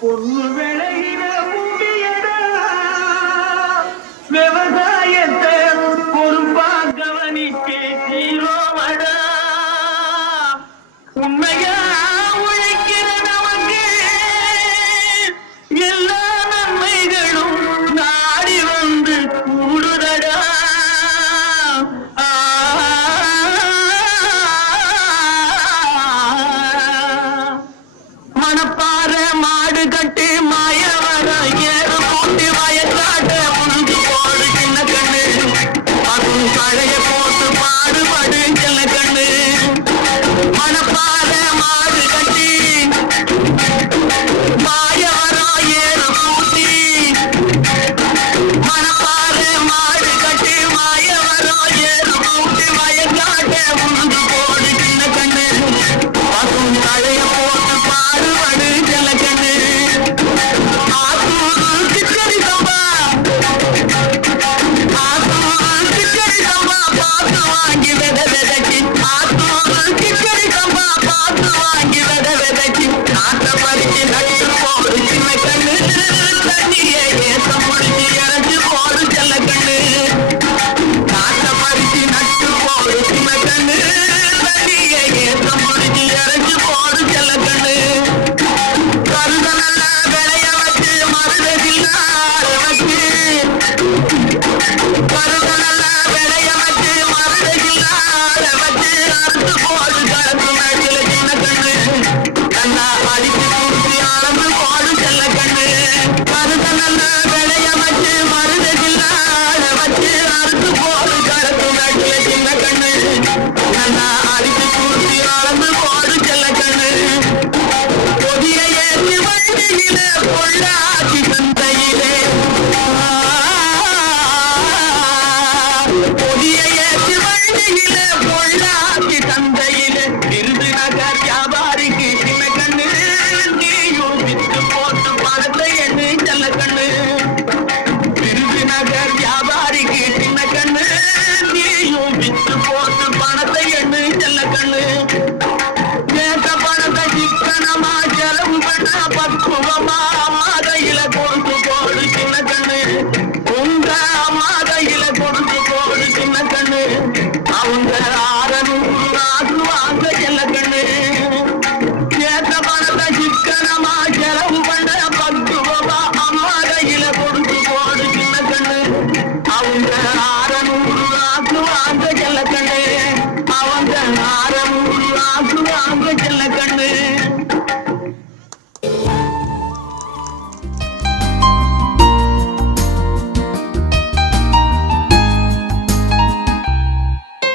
பொண்ணு விளையிற பூமியடா விவசாயத்தை பொறுப்பா கவனிக்க தீரோவடா உண்மையா உழைக்கிற நமக்கு எல்லா நன்மைகளும் நாடி வந்து கூடுதடா மணப்பாற மாடு கட்டி மாய வர ஏறு போட்டு வயக்காட்ட முழுந்து போடு சின்ன கண்ணு அதுவும் கழைய போட்டு பாடுபடு சின்ன கண்ணு மணப்பாற மாடு கட்டி மாய வர ஏறு பூட்டி மணப்பாற மாடு கட்டி மாய வர ஏறு பூட்டி வயக்காட்ட முழுந்து போடு சின்ன கண்ணு அதுவும் கழைய போட்டு பாடுபடு சின்ன கண்ணு ஆத்தூரு கிச்சடி சம்பா ஆத்தூரு கிச்சடி சம்பா பார்த்து வாங்கி வித விதைச்சி ஆத்தூரு கிச்சடி சம்பா பார்த்து வாங்கி வித விதைச்சி நாட்டை பறிச்சு நட்டு போடு சின்ன கண்ணு தண்ணியை ஏத்த முடிச்சு இறச்சி போடு செல்ல கண்ணு நாட்டை பறிச்சு நட்டு போடு சின்ன கண்ணு தண்ணியை ஏத்த முடிச்சு இறச்சி போடு செல்ல கண்ணு கருத நல்லா விளைய வச்சு மருதகில்ல வச்சு கருத நல்லா விளைய வச்சு மருதகில்ல வச்சு அறுத்து போடு கருத்து மேட்டில சின்ன கண்ணு நல்லா அடிச்சு தூக்கி அளந்து போடு செல்ல கண்ணு கருத நல்லா விளைய வச்சு மருதகில்ல வச்சு அறுத்து போடு கருத்து மேட்டில சின்ன கண்ணு நல்லா அடிச்சு தூக்கி அளந்து போடு செல்ல கண்ணு கொடிய ஏற்றி வண்டியிலே பொள்ளாச்சி சந்தையிலே கொடிய ஏற்றி வண்டியிலே பொள்ளாச்சி சந்தையிலே விருதுநகர் வியாபாரிக்கு சின்ன கண்ணு நீயும் வித்து போட்டு பணத்தை எண்ணு செல்ல கண்ணு விருதுநகர் வியாபாரிக்கு சின்ன கண்ணு நீயும் வித்து போட்டு பணத்தை எண்ணு செல்ல கண்ணு கேட்ட பணத்தை சிக்கனமா செலவு பண்ண பக்குவமா